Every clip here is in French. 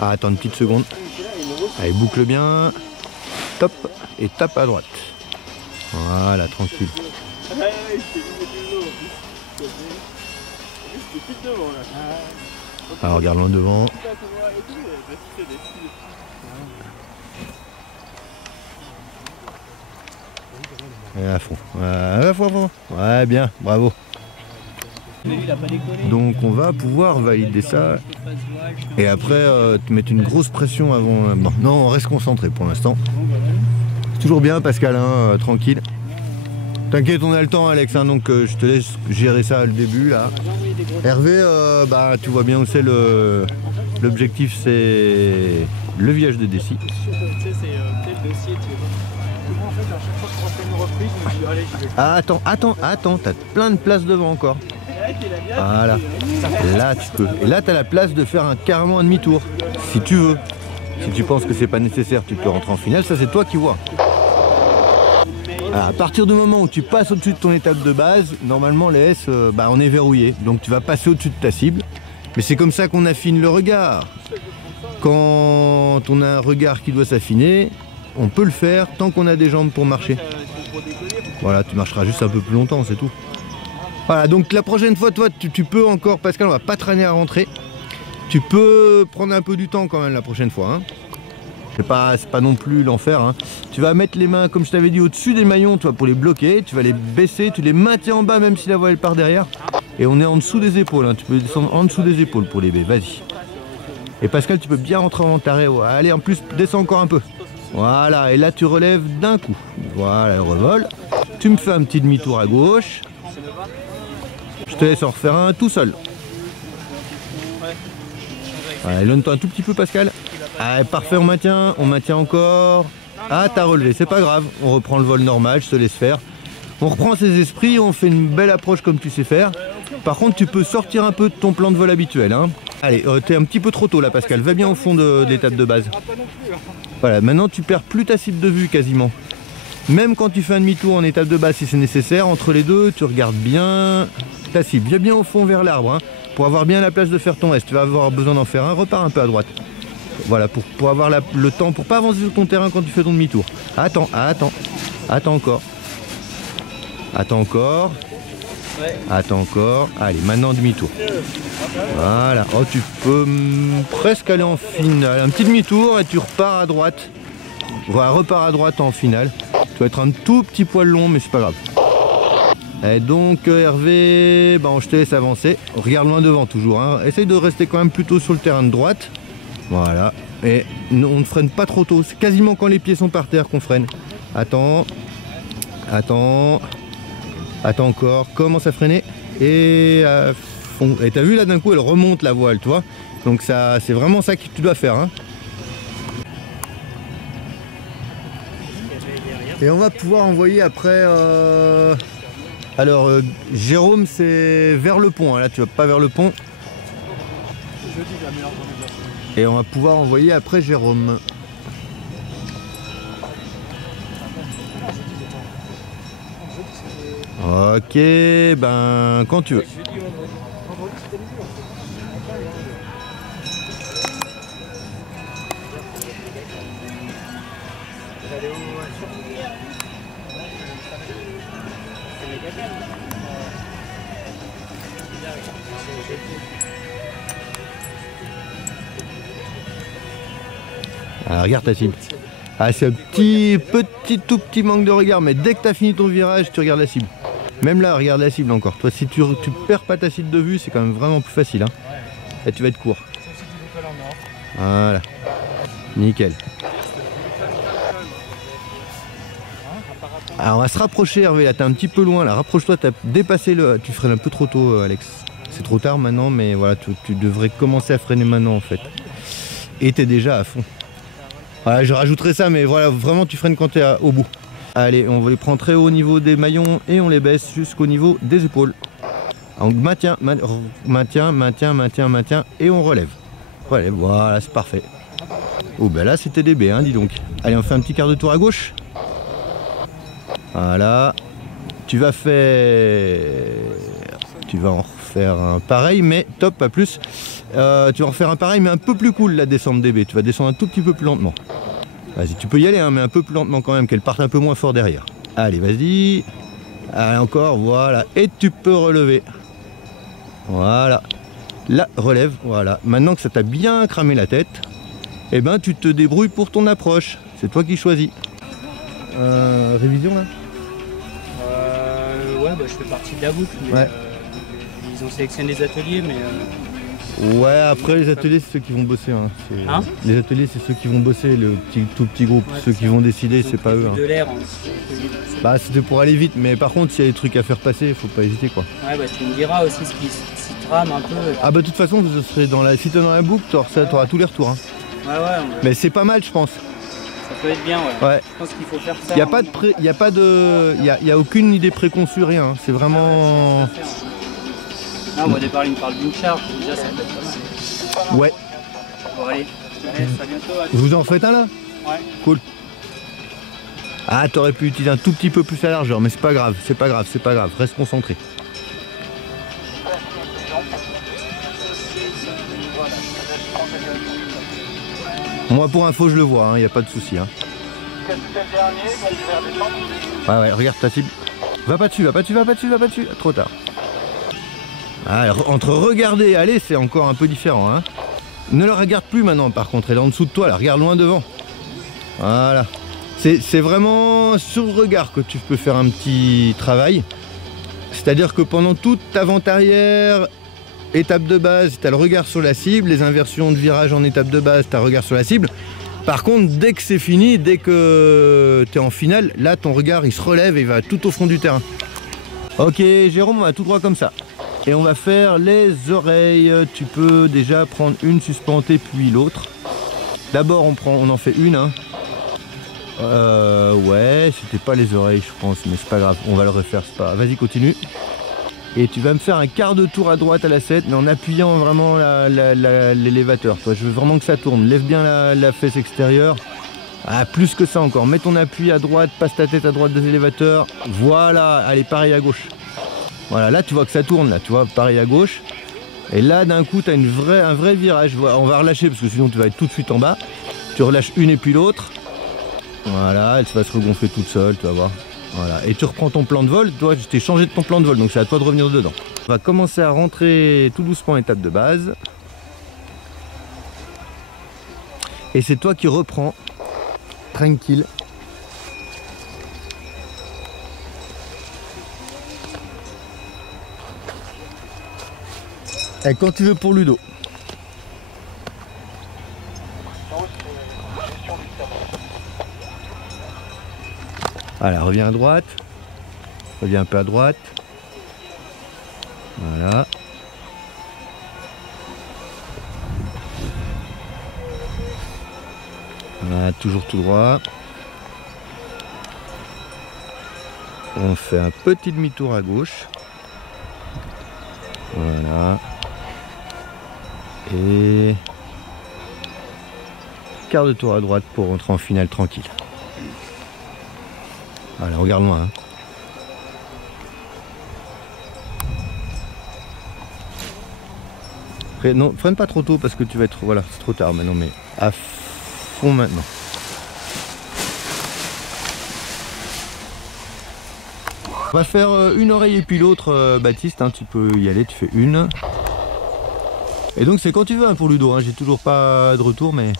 Ah, attends une petite seconde. Allez, boucle bien. Top. Et tape à droite. Voilà, tranquille. Alors regarde loin devant. Et à fond. À fond. Ouais, bien, bravo. Donc on va pouvoir valider ça. Et après te mettre une grosse pression avant. Bon, non, on reste concentré pour l'instant. C'est toujours bien Pascal, hein, tranquille. T'inquiète, on a le temps Alex, hein, donc je te laisse gérer ça le début là. Hervé, bah tu vois bien où c'est l'objectif, c'est le village de Dessy. Ah, attends, t'as plein de place devant encore. Voilà, là tu peux. Et là t'as la place de faire carrément un demi-tour, si tu veux. Si tu penses que c'est pas nécessaire, tu peux rentrer en finale, ça c'est toi qui vois. À partir du moment où tu passes au-dessus de ton étape de base, normalement les S, on est verrouillé. Donc tu vas passer au-dessus de ta cible. Mais c'est comme ça qu'on affine le regard. Quand on a un regard qui doit s'affiner, on peut le faire tant qu'on a des jambes pour marcher. Voilà, tu marcheras juste un peu plus longtemps, c'est tout. Voilà, donc la prochaine fois, toi, tu peux encore, Pascal, on va pas traîner à rentrer. Tu peux prendre un peu du temps quand même la prochaine fois. Hein. C'est pas non plus l'enfer. Hein. Tu vas mettre les mains, comme je t'avais dit, au-dessus des maillons, toi, pour les bloquer. Tu vas les baisser, tu les maintiens en bas, même si la voile part derrière. Et on est en dessous des épaules. Hein. Tu peux descendre en dessous des épaules pour les baies. Vas-y. Et Pascal, tu peux bien rentrer en taré. Allez, en plus, descends encore un peu. Voilà. Et là, tu relèves d'un coup. Voilà, le revol. Tu me fais un petit demi-tour à gauche. Je te laisse en refaire un tout seul. Allez, donne-toi un tout petit peu, Pascal. Allez, parfait, on maintient encore. Ah, t'as relevé, c'est pas grave. On reprend le vol normal, je te laisse faire. On reprend ses esprits, on fait une belle approche comme tu sais faire. Par contre, tu peux sortir un peu de ton plan de vol habituel. Hein. Allez, t'es un petit peu trop tôt là, Pascal. Va bien au fond de l'étape de base. Voilà, maintenant tu perds plus ta cible de vue quasiment. Même quand tu fais un demi-tour en étape de base si c'est nécessaire, entre les deux, tu regardes bien ta cible. Viens bien au fond vers l'arbre, hein, pour avoir bien la place de faire ton S. Tu vas avoir besoin d'en faire un, repars un peu à droite. Voilà, pour avoir le temps, pour pas avancer sur ton terrain quand tu fais ton demi-tour. Attends encore. Attends encore. Allez, maintenant demi-tour. Voilà. Oh, tu peux presque aller en finale. Un petit demi-tour et tu repars à droite. Voilà, repars à droite en finale. Tu vas être un tout petit poil long, mais c'est pas grave. Et donc Hervé, je te laisse avancer. Regarde loin devant toujours. Hein. Essaye de rester quand même plutôt sur le terrain de droite. Voilà. Et on ne freine pas trop tôt. C'est quasiment quand les pieds sont par terre qu'on freine. Attends encore. Commence à freiner. Et à fond. Et t'as vu là d'un coup elle remonte la voile, tu vois. Donc ça, c'est vraiment ça que tu dois faire. Hein. Et on va pouvoir envoyer après. Alors Jérôme, c'est vers le pont. Hein. Là tu vas pas vers le pont. Et on va pouvoir envoyer après Jérôme. Ok, quand tu veux. Ah, regarde ta cible. Ah, c'est un tout petit manque de regard, mais dès que tu as fini ton virage, tu regardes la cible. Même là, regarde la cible encore. Toi, si tu perds pas ta cible de vue, c'est quand même vraiment plus facile. Hein. Et tu vas être court. Voilà. Nickel. Alors, on va se rapprocher, Hervé. Là, t'es un petit peu loin. Là, rapproche-toi. T'as dépassé le. Tu freines un peu trop tôt, Alex. C'est trop tard maintenant, mais voilà, tu devrais commencer à freiner maintenant en fait. Et t'es déjà à fond. Voilà, je rajouterai ça, mais voilà, vraiment tu freines quand tu es au bout. Allez, on va les prendre très haut au niveau des maillons et on les baisse jusqu'au niveau des épaules. Donc maintien, et on relève. Voilà, c'est parfait. Oh ben là c'était DB, hein, dis donc. Allez, on fait un petit quart de tour à gauche. Voilà. Tu vas en refaire refaire un pareil, mais top, pas plus. Tu vas refaire un pareil, mais un peu plus cool la descente DB. Tu vas descendre un tout petit peu plus lentement. Vas-y, tu peux y aller, hein, mais un peu plus lentement quand même, qu'elle parte un peu moins fort derrière. Allez, vas-y. Allez, encore, voilà. Et tu peux relever. Voilà. Là, relève, voilà. Maintenant que ça t'a bien cramé la tête, eh ben, tu te débrouilles pour ton approche. C'est toi qui choisis. Révision, là? Ouais, bah, je fais partie de la boucle. Mais, ouais. Ils ont sélectionné des ateliers, mais... Ouais, après les ateliers c'est ceux qui vont bosser. Hein. Les ateliers c'est ceux qui vont bosser, le tout petit groupe, ouais, ceux qui vont décider, c'est pas eux. Hein. De l'air. Bah c'était pour aller vite, mais par contre s'il y a des trucs à faire passer, faut pas hésiter quoi. Ouais, bah tu me diras aussi ce qui te rame un peu. Ah bah de toute façon, vous serez dans la... si t'es dans la boucle, t'auras tous les retours. Hein. Ouais, ouais. Mais c'est pas mal je pense. Ça peut être bien, ouais. Ouais. Je pense qu'il faut faire ça. Il y a aucune idée préconçue, rien. Hein. C'est vraiment... Non, moi au départ il me parle d'une charge, déjà ça peut être pas mal. Ouais. Bon allez, je te laisse, à bientôt. Vous en faites un là? Ouais. Cool. Ah, t'aurais pu utiliser un tout petit peu plus à largeur, mais c'est pas grave, c'est pas grave, c'est pas grave, reste concentré. Moi pour info je le vois, il n'y a pas de souci. Hein. Ouais, regarde ta cible. Va pas dessus, va pas dessus, va pas dessus, va pas dessus, trop tard. Alors, entre regarder et aller, c'est encore un peu différent. Hein. Ne le regarde plus maintenant par contre, elle est en dessous de toi, là. Regarde loin devant. Voilà. C'est vraiment sur le regard que tu peux faire un petit travail. C'est-à-dire que pendant toute ta vente arrière, étape de base, tu as le regard sur la cible, les inversions de virage en étape de base, tu as le regard sur la cible. Par contre, dès que c'est fini, dès que tu es en finale, là ton regard il se relève et il va tout au fond du terrain. Ok Jérôme, on va tout droit comme ça. Et on va faire les oreilles. Tu peux déjà prendre une suspendée puis l'autre. D'abord on en fait une. Hein. Ouais, c'était pas les oreilles je pense, mais c'est pas grave, on va le refaire, c'est pas grave. Vas-y continue. Et tu vas me faire un quart de tour à droite à la 7, mais en appuyant vraiment l'élévateur. Je veux vraiment que ça tourne. Lève bien la fesse extérieure. Ah, plus que ça encore. Mets ton appui à droite, passe ta tête à droite des élévateurs. Voilà, allez, pareil à gauche. Voilà, là tu vois que ça tourne, là, tu vois, pareil à gauche. Et là d'un coup tu as un vrai virage. On va relâcher parce que sinon tu vas être tout de suite en bas. Tu relâches une et puis l'autre. Voilà, elle va se regonfler toute seule, tu vas voir. Voilà, et tu reprends ton plan de vol. Toi, je t'ai changé de ton plan de vol, donc c'est à toi de revenir dedans. On va commencer à rentrer tout doucement en étape de base. Et c'est toi qui reprends, tranquille. Et quand tu veux pour Ludo. Voilà, reviens à droite. Reviens un peu à droite. Voilà. Voilà, toujours tout droit. On fait un petit demi-tour à gauche. Voilà. Et quart de tour à droite pour rentrer en finale tranquille. Voilà, regarde loin. Hein. Après, non, freine pas trop tôt parce que tu vas être... Voilà, c'est trop tard maintenant, mais à fond maintenant. On va faire une oreille et puis l'autre, Baptiste, hein, tu peux y aller, tu fais une. Et donc c'est quand tu veux hein, pour Ludo, hein, j'ai toujours pas de retour mais...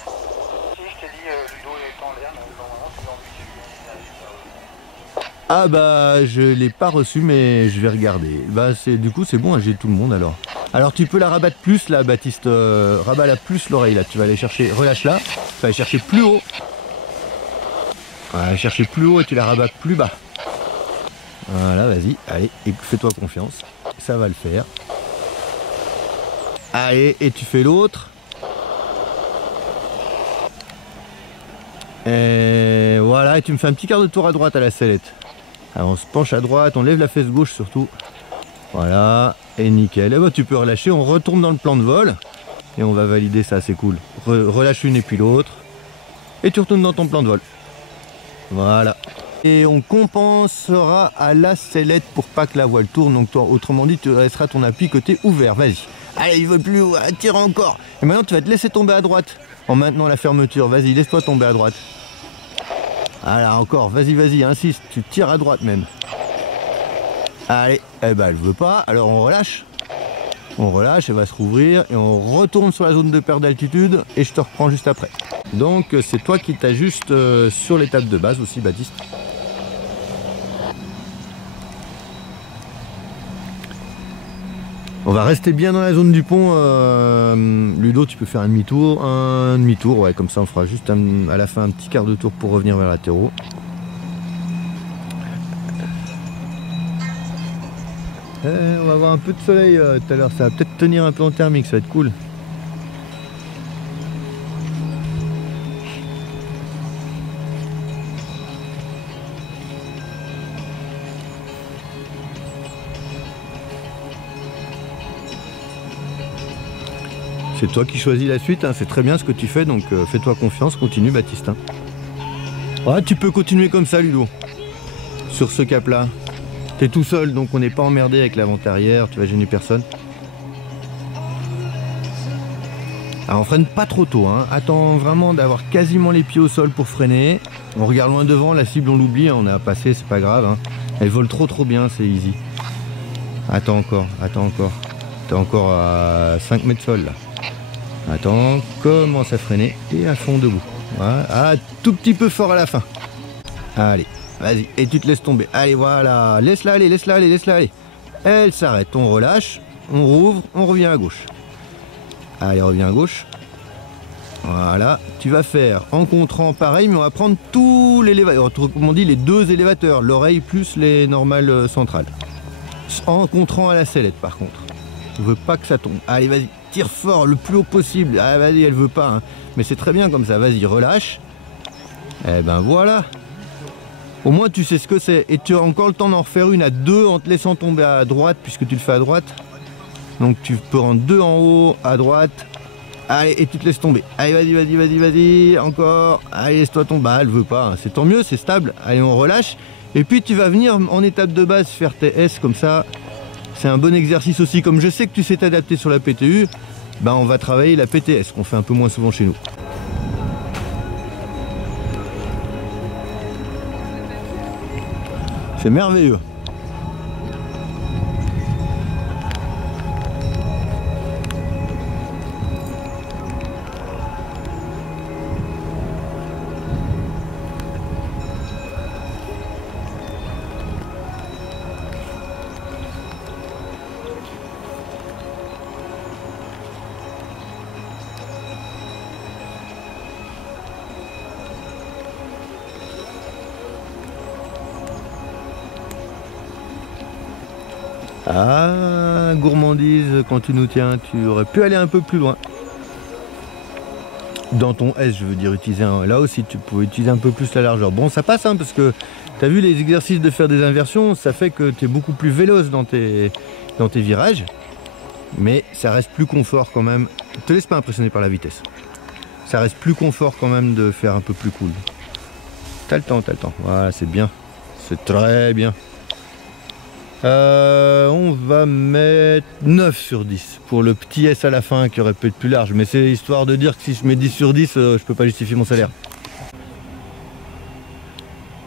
Ah bah je l'ai pas reçu mais je vais regarder. Bah du coup c'est bon, hein, j'ai tout le monde alors. Alors tu peux la rabattre plus là Baptiste, rabat-la plus l'oreille là, tu vas aller chercher, relâche là, tu vas aller chercher plus haut. Voilà, chercher plus haut et tu la rabats plus bas. Voilà, vas-y, allez, et fais-toi confiance, ça va le faire. Allez, et tu fais l'autre. Et voilà, et tu me fais un petit quart de tour à droite à la sellette. Alors on se penche à droite, on lève la fesse gauche surtout. Voilà, et nickel. Et bah, tu peux relâcher, on retourne dans le plan de vol. Et on va valider ça, c'est cool. Relâche une et puis l'autre. Et tu retournes dans ton plan de vol. Voilà. Et on compensera à la sellette pour pas que la voile tourne. Donc toi, autrement dit, tu laisseras ton appui côté ouvert. Vas-y. Allez, il veut plus, tire encore. Et maintenant, tu vas te laisser tomber à droite en maintenant la fermeture. Vas-y, laisse-toi tomber à droite. Voilà, encore. Vas-y, vas-y, insiste. Tu tires à droite même. Allez. Eh ben, elle veut pas. Alors, on relâche. On relâche, elle va se rouvrir et on retourne sur la zone de perte d'altitude et je te reprends juste après. Donc c'est toi qui t'ajustes sur l'étape de base aussi, Baptiste. On va rester bien dans la zone du pont. Ludo, tu peux faire un demi-tour. Un demi-tour, ouais, comme ça on fera juste à la fin un petit quart de tour pour revenir vers la terreau. On va avoir un peu de soleil tout à l'heure, ça va peut-être tenir un peu en thermique, ça va être cool. C'est toi qui choisis la suite, hein. C'est très bien ce que tu fais, donc fais-toi confiance, continue Baptiste. Hein. Ouais, tu peux continuer comme ça Ludo, sur ce cap là. T'es tout seul, donc on n'est pas emmerdé avec la vente arrière, tu vas gêner personne. Alors on freine pas trop tôt, hein. Attends vraiment d'avoir quasiment les pieds au sol pour freiner. On regarde loin devant, la cible on l'oublie, hein. On a passé, c'est pas grave. Hein. Elle vole trop bien, c'est easy. Attends encore, attends encore. T'es encore à 5 mètres sol là. Attends, commence à freiner et à fond debout. Voilà. Ah, tout petit peu fort à la fin. Allez. Vas-y, et tu te laisses tomber. Allez, voilà. Laisse-la aller, laisse-la aller, laisse-la aller. Elle s'arrête. On relâche, on rouvre, on revient à gauche. Allez, reviens à gauche. Voilà. Tu vas faire en contrant pareil, mais on va prendre tous les élévateurs. Autrement dit, les deux élévateurs. L'oreille plus les normales centrales. En contrant à la sellette, par contre. Je veux pas que ça tombe. Allez, vas-y. Tire fort, le plus haut possible. Ah, vas-y, elle veut pas. Hein. Mais c'est très bien comme ça. Vas-y, relâche. Eh ben voilà. Au moins tu sais ce que c'est et tu as encore le temps d'en refaire une à deux en te laissant tomber à droite puisque tu le fais à droite. Donc tu peux rendre deux en haut, à droite. Allez, et tu te laisses tomber. Allez, vas-y, vas-y, vas-y, vas-y, encore. Allez, laisse-toi tomber. Bah, elle veut pas, hein. C'est tant mieux, c'est stable. Allez, on relâche. Et puis tu vas venir en étape de base faire tes S comme ça. C'est un bon exercice aussi. Comme je sais que tu sais t'adapter sur la PTU, bah on va travailler la PTS qu'on fait un peu moins souvent chez nous. C'est merveilleux. Ah, gourmandise, quand tu nous tiens, tu aurais pu aller un peu plus loin. Dans ton S, je veux dire, utiliser là aussi, tu pouvais utiliser un peu plus la largeur. Bon, ça passe, hein, parce que tu as vu les exercices de faire des inversions, ça fait que tu es beaucoup plus véloce dans tes virages. Mais ça reste plus confort quand même. Ne te laisse pas impressionner par la vitesse. Ça reste plus confort quand même de faire un peu plus cool. T'as le temps, t'as le temps. Voilà, c'est bien. C'est très bien. On va mettre 9 sur 10 pour le petit S à la fin qui aurait pu être plus large, mais c'est histoire de dire que si je mets 10 sur 10 je peux pas justifier mon salaire.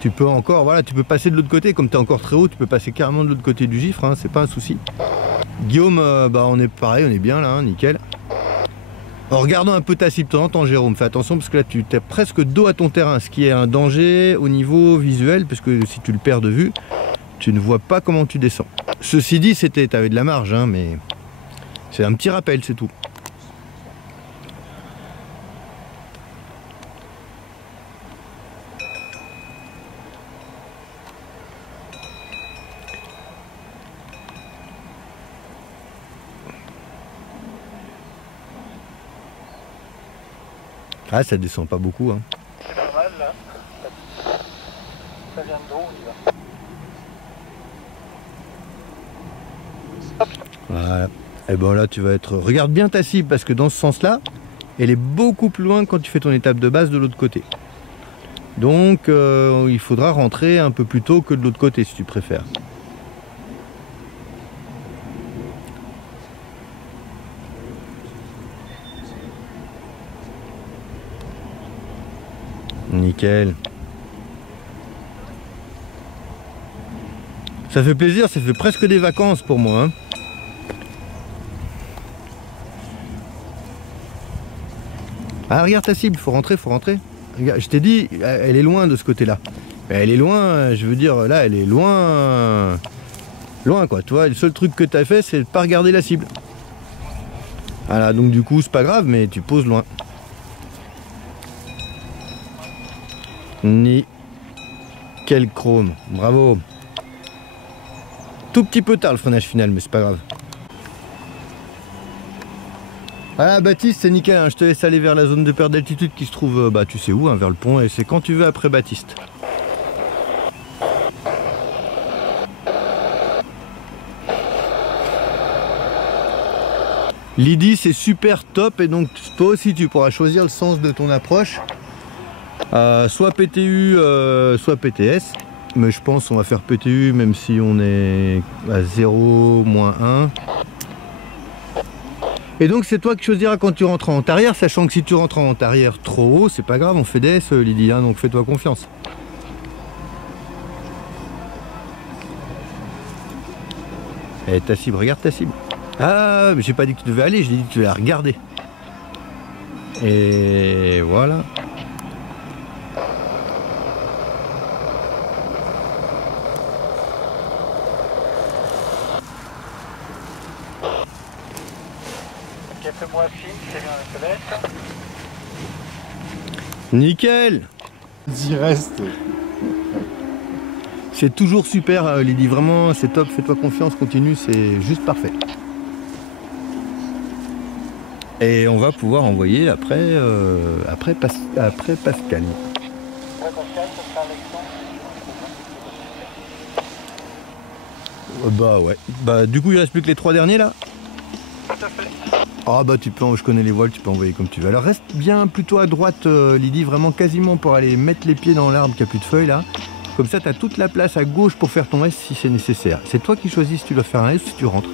Tu peux encore, voilà, tu peux passer de l'autre côté, comme tu es encore très haut, tu peux passer carrément de l'autre côté du gifre, hein, c'est pas un souci. Guillaume, bah on est pareil, on est bien là, hein, nickel. En regardant un peu ta cible de temps en temps, Jérôme, fais attention parce que là tu es presque dos à ton terrain, ce qui est un danger au niveau visuel, parce que si tu le perds de vue, tu ne vois pas comment tu descends. Ceci dit, tu avais de la marge, hein, mais c'est un petit rappel, c'est tout. Ah, ça descend pas beaucoup, hein. C'est pas mal, là. Ça vient de dos, on y va. Voilà. Et bon là tu vas être... Regarde bien ta cible parce que dans ce sens là, elle est beaucoup plus loin quand tu fais ton étape de base de l'autre côté. Donc il faudra rentrer un peu plus tôt que de l'autre côté si tu préfères. Nickel. Ça fait plaisir, ça fait presque des vacances pour moi. Hein. Ah regarde ta cible, faut rentrer, faut rentrer. Regarde, je t'ai dit, elle est loin de ce côté-là. Elle est loin, je veux dire, là elle est loin. Loin quoi, tu vois, le seul truc que tu as fait c'est de pas regarder la cible. Voilà, donc du coup c'est pas grave, mais tu poses loin. Nickel chrome, bravo. Tout petit peu tard le freinage final, mais c'est pas grave. Voilà Baptiste, c'est nickel, hein. Je te laisse aller vers la zone de perte d'altitude qui se trouve, bah tu sais où, hein, vers le pont, et c'est quand tu veux après Baptiste. L'IDI c'est super top, et donc toi aussi tu pourras choisir le sens de ton approche. Soit PTU, soit PTS. Mais je pense qu'on va faire PTU même si on est à 0, -1. Et donc c'est toi qui choisiras quand tu rentres en honte arrière, sachant que si tu rentres en honte arrière trop haut, c'est pas grave, on fait des S Lydie, hein, donc fais-toi confiance. Et ta cible, regarde ta cible. Ah, mais j'ai pas dit que tu devais aller, j'ai dit que tu devais la regarder. Et voilà. Fais-moi signe, c'est bien la fenêtre. Nickel. J'y reste. C'est toujours super Lydie, vraiment c'est top, fais-toi confiance, continue, c'est juste parfait. Et on va pouvoir envoyer après, après Pascal. Ouais, Pascal, ça sera Alexandre. Bah ouais, bah du coup il reste plus que les 3 derniers là. Tout à fait. Ah bah tu peux, je connais les voiles, tu peux envoyer comme tu veux. Alors reste bien plutôt à droite Lydie, vraiment quasiment pour aller mettre les pieds dans l'arbre qui a plus de feuilles là. Comme ça tu as toute la place à gauche pour faire ton S si c'est nécessaire. C'est toi qui choisis si tu dois faire un S ou si tu rentres.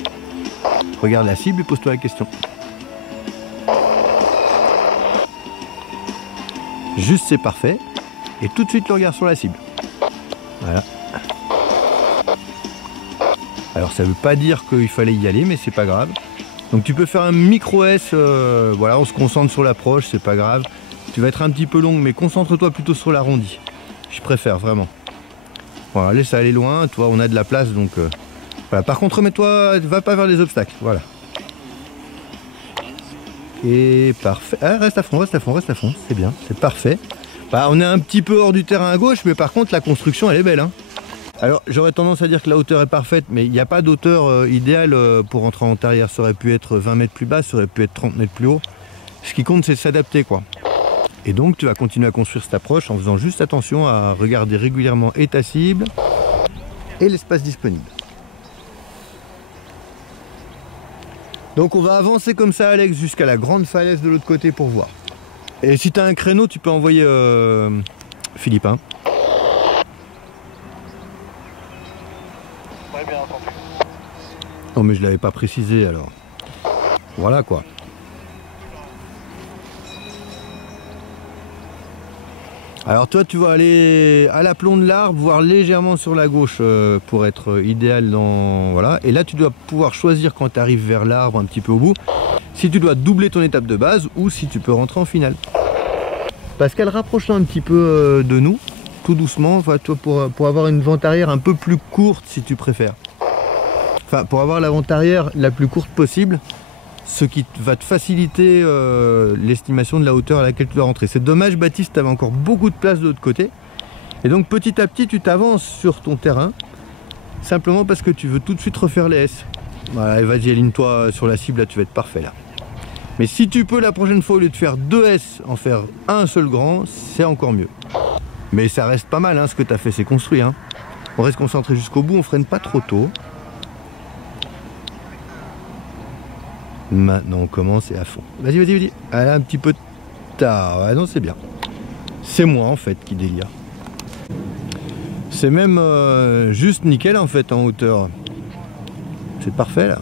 Regarde la cible et pose-toi la question. Juste c'est parfait. Et tout de suite le regard sur la cible. Voilà. Alors ça veut pas dire qu'il fallait y aller, mais c'est pas grave. Donc tu peux faire un micro S, voilà, on se concentre sur l'approche, c'est pas grave. Tu vas être un petit peu longue, mais concentre-toi plutôt sur l'arrondi. Je préfère vraiment. Voilà, laisse aller loin, toi on a de la place, donc voilà. Par contre, remets-toi, va pas vers les obstacles, voilà. Et parfait. Ah, reste à fond, reste à fond, reste à fond, c'est bien, c'est parfait. Bah, on est un petit peu hors du terrain à gauche, mais par contre la construction elle est belle, hein. Alors j'aurais tendance à dire que la hauteur est parfaite, mais il n'y a pas d'auteur idéale pour rentrer en arrière. Ça aurait pu être 20 mètres plus bas, ça aurait pu être 30 mètres plus haut. Ce qui compte c'est de s'adapter quoi. Et donc tu vas continuer à construire cette approche en faisant juste attention à regarder régulièrement et ta cible et l'espace disponible. Donc on va avancer comme ça Alex jusqu'à la grande falaise de l'autre côté pour voir. Et si tu as un créneau tu peux envoyer Philippe. Hein. Ouais, bien entendu. Non mais je l'avais pas précisé alors. Voilà quoi. Alors toi tu vas aller à l'aplomb de l'arbre, voire légèrement sur la gauche pour être idéal dans... Voilà. Et là tu dois pouvoir choisir quand tu arrives vers l'arbre un petit peu au bout, si tu dois doubler ton étape de base ou si tu peux rentrer en finale. Pascal, rapproche-toi un petit peu de nous, tout doucement, enfin, toi, pour avoir une vente arrière un peu plus courte si tu préfères. Enfin pour avoir la vente arrière la plus courte possible. Ce qui va te faciliter l'estimation de la hauteur à laquelle tu dois rentrer. C'est dommage Baptiste, tu avais encore beaucoup de place de l'autre côté. Et donc petit à petit tu t'avances sur ton terrain. Simplement parce que tu veux tout de suite refaire les S. Voilà, vas-y aligne-toi sur la cible, là tu vas être parfait là. Mais si tu peux la prochaine fois au lieu de faire 2 S, en faire un seul grand, c'est encore mieux. Mais ça reste pas mal hein, ce que tu as fait, c'est construit. Hein. On reste concentré jusqu'au bout, on freine pas trop tôt. Maintenant on commence et à fond. Vas-y, vas-y, vas-y. Allez, un petit peu tard. Ouais, non, c'est bien. c'est moi en fait qui délire. C'est même juste nickel en fait en hauteur. C'est parfait là.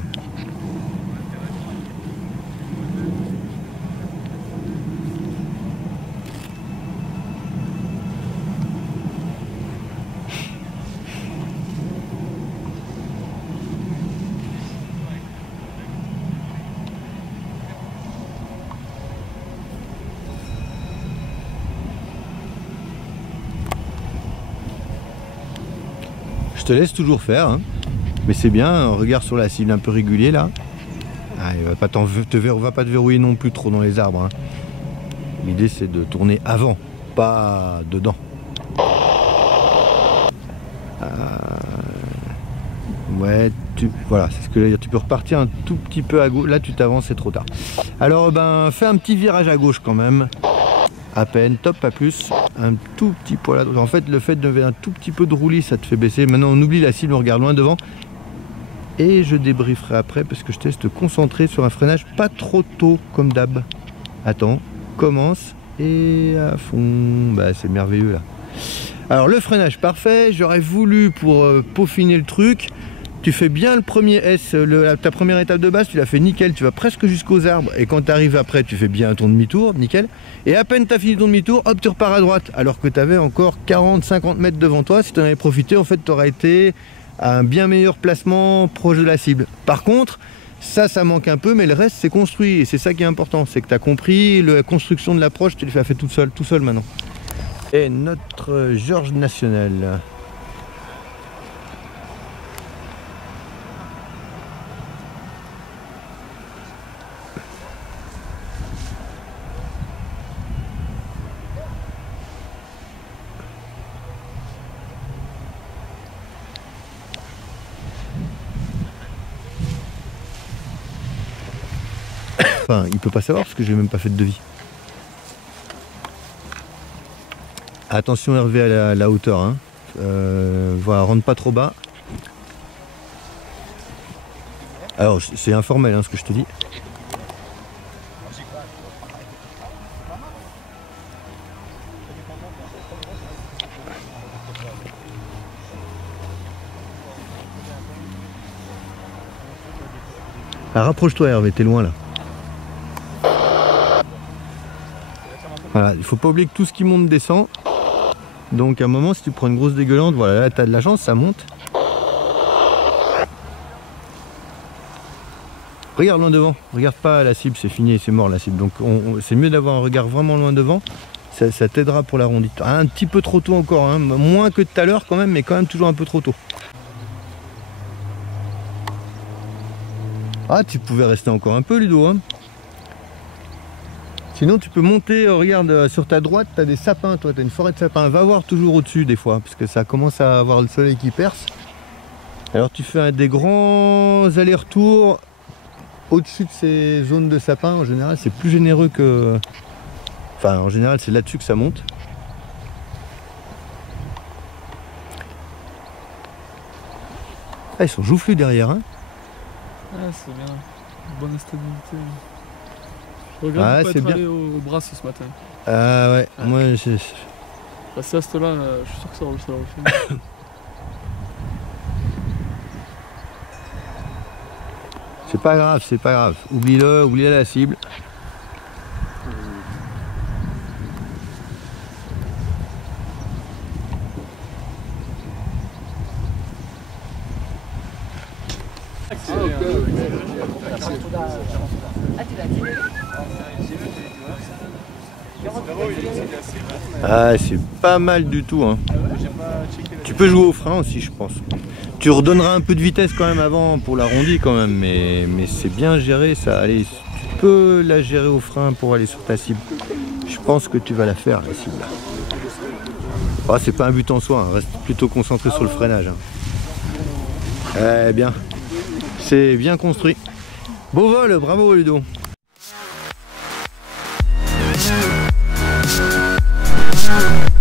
Je te laisse toujours faire, hein. Mais c'est bien, un regard sur la cible un peu régulier là. Ah, il va pas va pas te verrouiller non plus trop dans les arbres, hein. L'idée c'est de tourner avant, pas dedans. Ouais, voilà, c'est ce que je veux dire. Tu peux repartir un tout petit peu à gauche. Là tu t'avances, c'est trop tard. Alors ben fais un petit virage à gauche quand même. À peine, top, pas plus. Un tout petit poil à droite. En fait, le fait de faire un tout petit peu de roulis, ça te fait baisser. Maintenant, on oublie la cible, on regarde loin devant. Et je débrieferai après parce que je teste concentrer sur un freinage pas trop tôt, comme d'hab. Attends, commence et à fond. Bah, c'est merveilleux là. Alors, le freinage parfait. J'aurais voulu pour peaufiner le truc. Tu fais bien le premier S, ta première étape de base, tu l'as fait nickel, tu vas presque jusqu'aux arbres et quand tu arrives après, tu fais bien ton demi-tour, nickel. Et à peine tu as fini ton demi-tour, hop, tu repars à droite, alors que tu avais encore 40-50 mètres devant toi. Si tu en avais profité, en fait, tu aurais été à un bien meilleur placement proche de la cible. Par contre, ça manque un peu, mais le reste, c'est construit. Et c'est ça qui est important, c'est que tu as compris la construction de l'approche, tu l'as fait tout seul maintenant. Et notre Georges National. Enfin, il peut pas savoir parce que j'ai même pas fait de devis. Attention Hervé à la hauteur, hein. Voilà, rentre pas trop bas. Alors c'est informel hein, ce que je te dis. Alors, rapproche-toi Hervé, t'es loin là. Voilà, il faut pas oublier que tout ce qui monte descend. Donc à un moment si tu prends une grosse dégueulante, voilà, là tu as de la chance, ça monte. Regarde loin devant, regarde pas la cible, c'est fini, c'est mort la cible. Donc c'est mieux d'avoir un regard vraiment loin devant, ça t'aidera pour la rondite. Un petit peu trop tôt encore, hein. Moins que tout à l'heure quand même, mais quand même toujours un peu trop tôt. Ah, tu pouvais rester encore un peu Ludo, hein. Sinon tu peux monter, regarde sur ta droite, tu as des sapins, toi tu as une forêt de sapins, va voir toujours au-dessus des fois, parce que ça commence à avoir le soleil qui perce. Alors tu fais des grands allers-retours au-dessus de ces zones de sapins, en général c'est plus généreux que... Enfin en général c'est là-dessus que ça monte. Ah ils sont joufflus derrière hein. Ah c'est bien, bonne stabilité. Je regrette de pas être allé au Brasse ce matin. Ah ouais, moi c'est... Passer à ce là, je suis sûr que ça va le faire. C'est pas grave, c'est pas grave. Oublie-le, oublie la cible. Ah, c'est pas mal du tout hein. Tu peux jouer au frein aussi je pense. Tu redonneras un peu de vitesse quand même avant pour l'arrondi quand même, mais c'est bien géré ça. Allez, tu peux la gérer au frein pour aller sur ta cible. Je pense que tu vas la faire la cible. Ah, c'est pas un but en soi, hein. Reste plutôt concentré sur le freinage hein. Eh bien, c'est bien construit. Beau vol, bravo Ludo. Yeah.